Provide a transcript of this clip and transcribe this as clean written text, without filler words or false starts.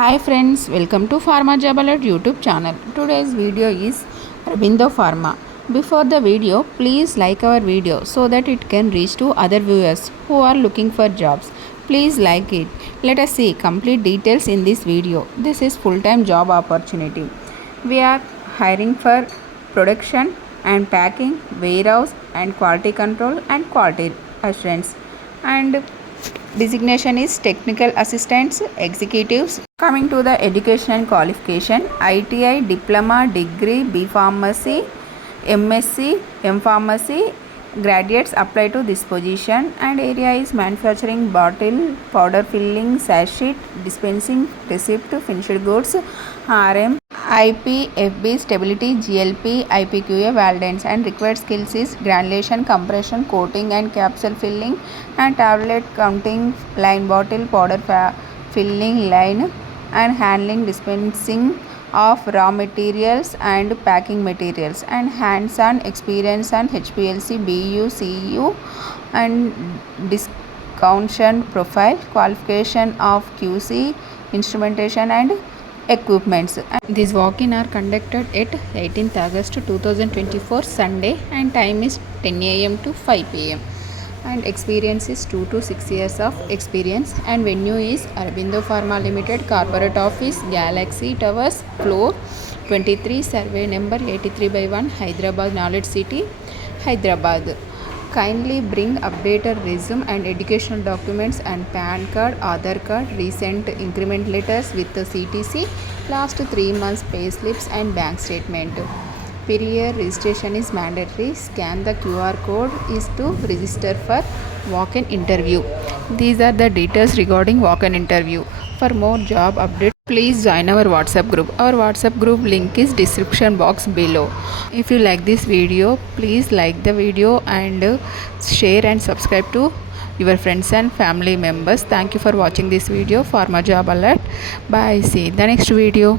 Hi friends, welcome to Pharma Job Alert YouTube channel. Today's video is Aurobindo Pharma. Before the video, please like our video so that it can reach to other viewers who are looking for jobs. Please like it. Let us see complete details in this video. This is full-time job opportunity. We are hiring for production and packing, warehouse and quality control and quality assurance. And designation is technical assistants, executives. Coming to the education and qualification, ITI Diploma Bsc Msc Bpharm graduates apply to this position, and area is manufacturing, bottle, powder filling, sachet, dispensing, receipt, finished goods, RM, IP, FB, stability, GLP, IPQA, validants, and required skills is granulation, compression, coating and capsule filling, and tablet counting, line bottle, powder filling line, and handling, dispensing of raw materials and packing materials, and hands-on experience on HPLC, BU, CU, and discussion profile, qualification of QC, instrumentation and equipments. And these walk-in are conducted at 18th August 2024 Sunday, and time is 10 a.m. to 5 p.m. and experience is 2 to 6 years of experience, and venue is Aurobindo Pharma Limited, Corporate Office, Galaxy Towers, floor 23, survey number 83/1, Hyderabad, Knowledge City, Hyderabad. Kindly bring updated resume and educational documents and PAN card, Aadhaar card, recent increment letters with the CTC, last 3 months pay slips and bank statement. Prior registration is mandatory. Scan the QR code is to register for walk-in interview. These are the details regarding walk-in interview. For more job updates, please join our WhatsApp group. Our WhatsApp group link is description box below. If you like this video, please like the video and share and subscribe to your friends and family members. Thank you for watching this video. Pharma Job Alert. Bye. See you in the next video.